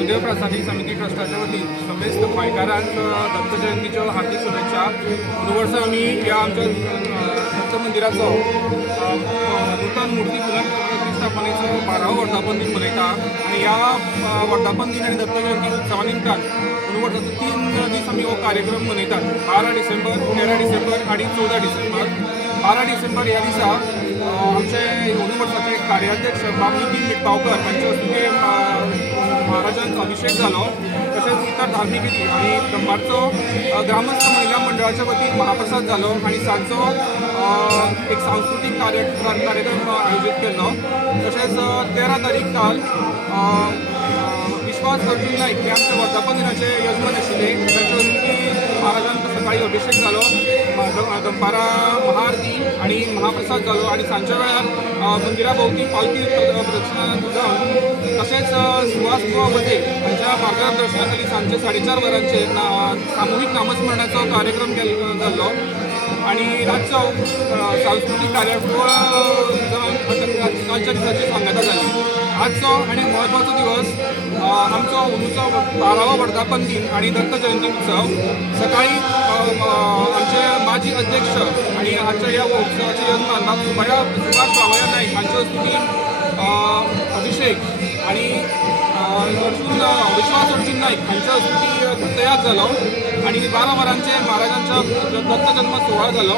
सुदैव प्रसादी समिती ट्रस्टाच्या वतीन समेस्त गोंयकारांक दत्त जयंतीच्यो हार्दिक शुभेच्छा। दोन वर्सां आमी ह्या आमच्या दत्त मंदिराचो नूतन मुर्ती पुनर्प्रतिष्ठापनेचो 12वो वर्धापन दीन मनयता आनी ह्या वर्धापन दीन आनी दत्त जयंती उत्सवा निमतान दोन वर्सांचो 3 दीस आमी हो कार्यक्रम मनयतात। 12 डिसेंबर, 13 डिसेंबर आणि 14 डिसेंबर। 12 डिसेंबर ह्या दिसा आमचे दोन वर्साचे कार्याध्यक्ष बाब नितीन मिटपावकर हांचे हस्तुकी महाराजांचो अभिषेक जालो। तशेंच इतर धार्मीक विधी आनी दनपारचो ग्रामस्थ महिला मंडळाच्या वतीन महाप्रसाद जालो आनी सांजचो एक सांस्कृतिक कार्यक्रम आयोजीत केल्लो। तशेंच 13 तारीख काल विश्वास अर्जुन नाईक हे आमच्या वर्धापन दिनाचे यजमान आशिल्ले। तांचे हस्तुकी महाराजांचो सकाळी अभिषेक जालो, दनपारा महाआरती आणि महाप्रसाद जालो आणि सांजच्या वेळार मंदिरा भोवती पालखी प्रदक्षिणा जावन तशेंच सुहास वजे हांच्या मार्गदर्शनाखाली सांजचे 4:30 वरांचेर सामुहीक नामस्मरणाचो कार्यक्रम जाल्लो आणि रातचो सांस्कृतिक कार्यावळ जावन कालच्या दिसाची सांगता जाली। आजचो आणि महत्वाचो दिवस आमचो अंदूचो 12वो वर्धापन दिन आणि दत्त जयंती उत्सव। सकाळी आमचे माजी अध्यक्ष आणि आजच्या ह्या उत्सवाचे यजमान बाब सुभाष बावया नाईक हांचे हस्तुकी अभिषेक आणि विश्वास अर्जुन नाईक हांच्या हस्तुकी दत्तयाग जालो आणि 12 वरांचे महाराजांच्या दत्त जन्म सोहळा जालो।